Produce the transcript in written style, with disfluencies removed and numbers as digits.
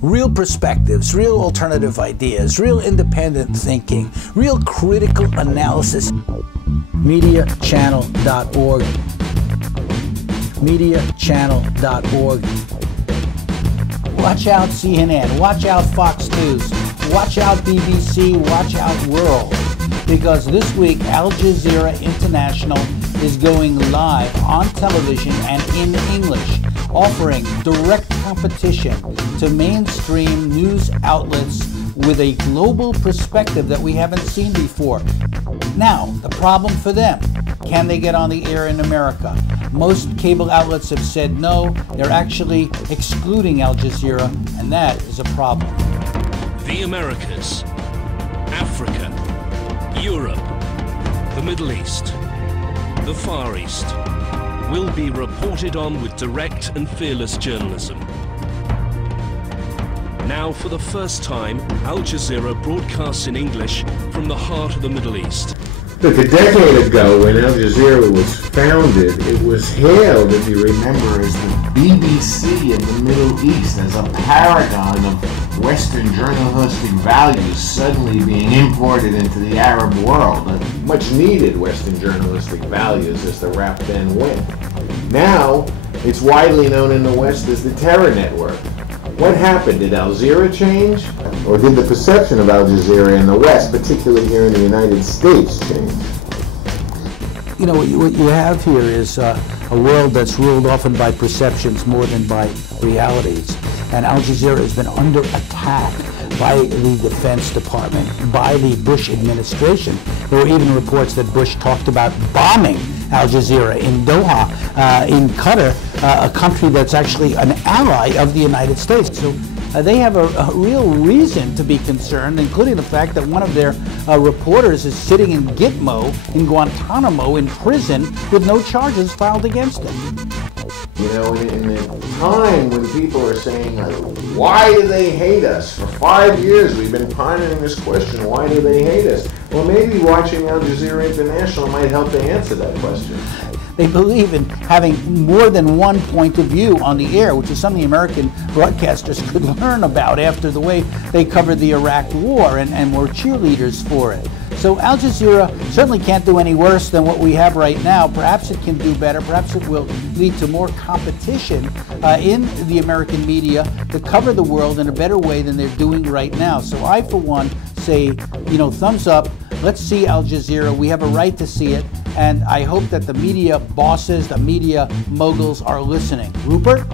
Real perspectives, real alternative ideas, real independent thinking, real critical analysis. MediaChannel.org. MediaChannel.org. Watch out CNN, watch out Fox News, watch out BBC, watch out World. Because this week Al Jazeera International is going live on television and in English, offering direct competition to mainstream news outlets with a global perspective that we haven't seen before. Now, the problem for them, can they get on the air in America? Most cable outlets have said no. They're actually excluding Al Jazeera, and that is a problem. The Americas, Africa, Europe, the Middle East, the Far East will be reported on with direct and fearless journalism. Now, for the first time, Al Jazeera broadcasts in English from the heart of the Middle East. Look, a decade ago when Al Jazeera was founded, it was hailed, if you remember, as the BBC of the Middle East, as a paragon of Western journalistic values suddenly being imported into the Arab world. Much needed Western journalistic values, as the rap then went. Now, it's widely known in the West as the terror network. What happened? Did Al Jazeera change? Or did the perception of Al Jazeera in the West, particularly here in the United States, change? You know, what you have here is a world that's ruled often by perceptions more than by realities. And Al Jazeera has been under attack by the Defense Department, by the Bush administration. There were even reports that Bush talked about bombing Al Jazeera in Doha, in Qatar, a country that's actually an ally of the United States. So they have a real reason to be concerned, including the fact that one of their reporters is sitting in Gitmo, in Guantanamo, in prison, with no charges filed against him. You know, in the time when people are saying, why do they hate us? For 5 years we've been pondering this question, why do they hate us? Well, maybe watching Al Jazeera International might help to answer that question. They believe in having more than one point of view on the air, which is something American broadcasters could learn about after the way they covered the Iraq War and were cheerleaders for it. So Al Jazeera certainly can't do any worse than what we have right now. Perhaps it can do better. Perhaps it will lead to more competition in the American media to cover the world in a better way than they're doing right now. So I, for one, say, you know, thumbs up. Let's see Al Jazeera. We have a right to see it. And I hope that the media bosses, the media moguls are listening. Rupert?